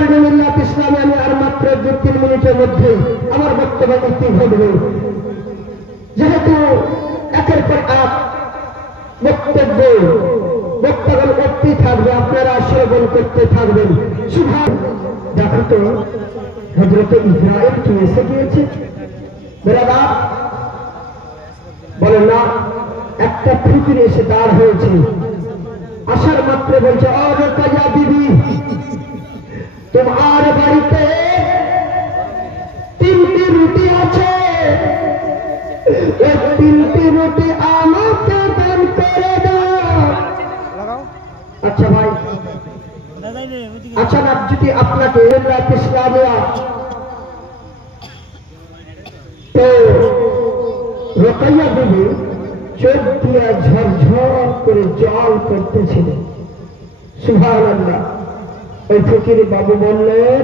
বেরাদার মিল্লাত ইসলামে আমি আর মাত্র 2-3 মিনিটের মধ্যে আমার বক্তব্য ইতি ঘটবে। যেহেতু একের পর এক বক্তব্য করতেই থাকবে, আপনারা শ্রবণ করতে থাকবেন। দেখো তো হযরত ইসরাঈল কি এসে গিয়েছে? বেরাদার বলে না, একটা ফিকির এসে দাঁড় হয়েছে। আসার মাত্র বলছে, ও রোকাইয়া বিবি, তোমার বাড়িতে 3টি রুটি আছে, ওই 3টি রুটি আমাকে দান করে দাও। আচ্ছা ভাই, আচ্ছা না, যদি আপনাকে ইসলামিয়া তো রোকাইয়া বিবি চোখ দিয়ে ঝরঝর করে জল করতেছিল। সুবহানাল্লাহ। ওই ফকির বাবু বললেন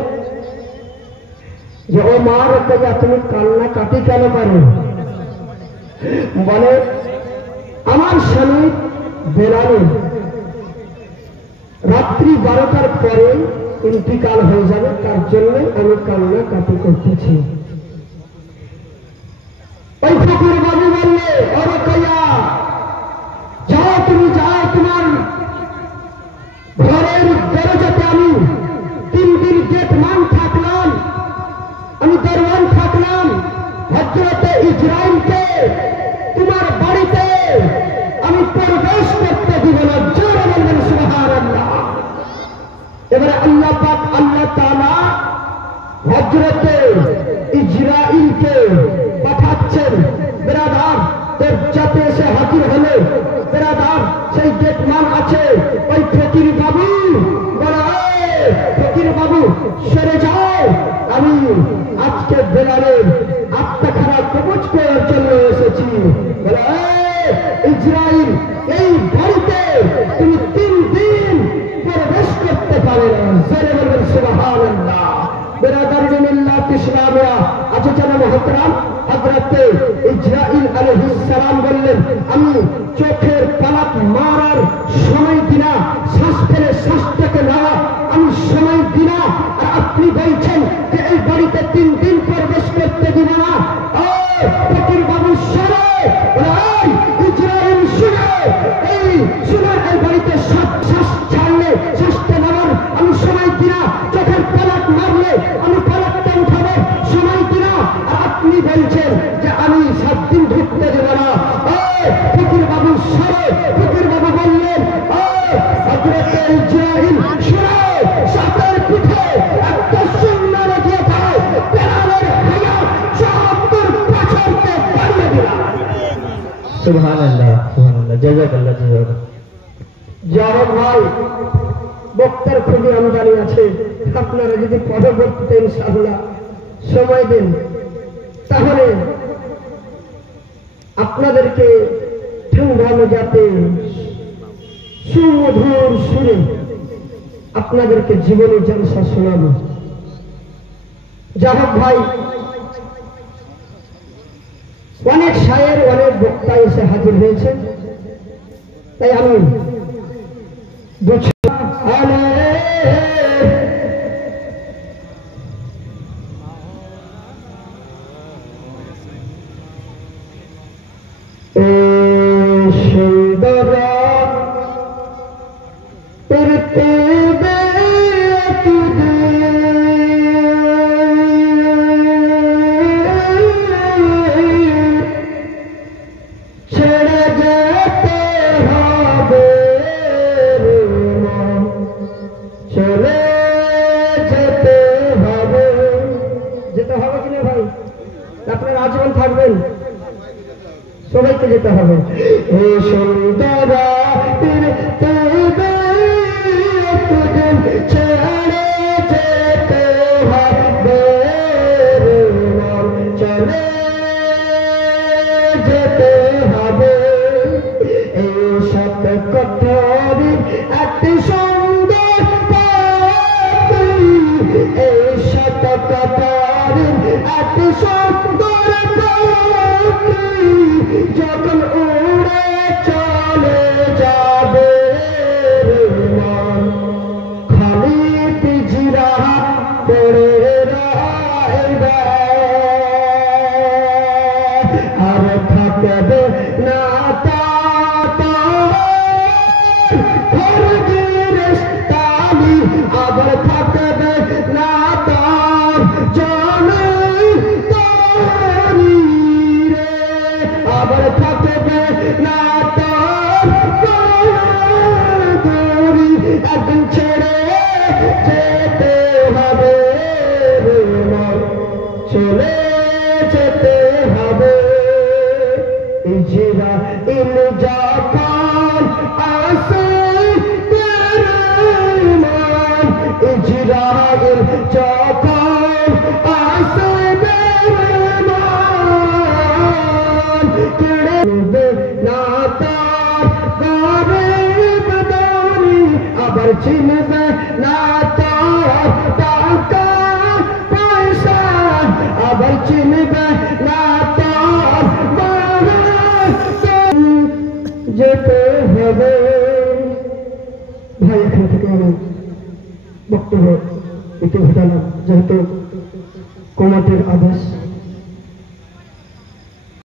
যে, ও মা রোকাইয়া, তুমি কান্না কাটি কেন পারো? বলে, আমার স্বামী বেলালে রাত্রি 12টার পরে ইন্তিকাল হয়ে যাবে, তার জন্য আমি কান্না কাটি করতেছি। ওই ফকির বাবু বললে, ও রোকাইয়া, যাও, তুমি যাও, তোমার ঘরের দরজাতে আমি 3 দিন গেটম্যান থাকলাম, আমি দরওয়ান থাকলাম। হযরতে ইসরাঈলকে তোমার বাড়িতে আমি প্রবেশ করতে দিব না। জোরে বলবেন সুবহানাল্লাহ। এবারে আল্লাহ পাক, আল্লাহ তাআলা হযরতে ইসরাঈলকে পাঠাচ্ছেন। বেরাদার দরজাতে এসে হাজির হলে বেরাদার সেই গেটম্যান আছে, ওই ফকির বাবু বলে, ফকির বাবু সরে যাও, আমি আজকে বেলালের আত্মাখানা কবজ করার জন্য এসেছি। বলে, ইসরাঈল, এই বাড়িতে তুমি 3 দিন প্রবেশ করতে পারে না। জোরে বলবেন সুবহানাল্লাহ। বেরাদার মিল্লাত ইসলামিয়া আছে জানা মুহতারাম, হযরতে ইসরাঈল আলাইহিস সালাম বললেন, আমি চোখের পালক মারার সময় দিনা, শ্বাস ফেলে শ্বাসটাকে নেওয়া আমি সময় দিনা, আর আপনি বলছেন যে এই বাড়িতে 3 দিন প্রবেশ করতে দিব না। ফকির বাবু শুনে, ইসরাঈল শুনে, এই শুনে, এই বাড়িতে শ্বাস ছাড়লে শ্বাসটা নেওয়ার আমি সময় দিনা, চোখের পালক মারলে আমি পালকটা উঠাবো সময় দিনা, আর আপনি বলছেন যে আমি 7 দিন ঢুকতে দেব না। ফকির বাবু সরে, ফকির বাবু বললেন, হযরতে ইসরাঈল শুনে, সাপের পিঠে একটা সুন্নাহ রেখে দাও, বেলালের হায়াত 74 বছরকে বাড়িয়ে দিলাম। সুবহানাল্লাহ, সুবহানাল্লাহ, জাযাকাল্লাহ, জাযাকাল্লাহ। যারা ভাই বক্তার খুবই আমদানি আছে, আপনারা যদি পরবর্তীতে ইনশাআল্লাহ সময় দেন, তাহলে আপনাদেরকে ঠান্ডা মেজাজে সুমধুর সুরে আপনাদেরকে জীবনের জলসা শোনাবো। যাহোক ভাই, অনেক শায়ের, অনেক বক্তা এসে হাজির হয়েছে, তাই আমি সবাইকে যেতে হবে। যেতে হবে এই সত কঠোরি একটি সুন্দর পথ, এই সত কঠোরি একটি সুন্দর পথ, যখন উড়ে চলে চিনবে না তোর টাকা পয়সা, আবার চিনবে না তোর বাবা। যেতে হবে ভাই, এখান থেকে আমি বক্তব্য এটি ঘটালাম, যেহেতু কমিটির আদেশ।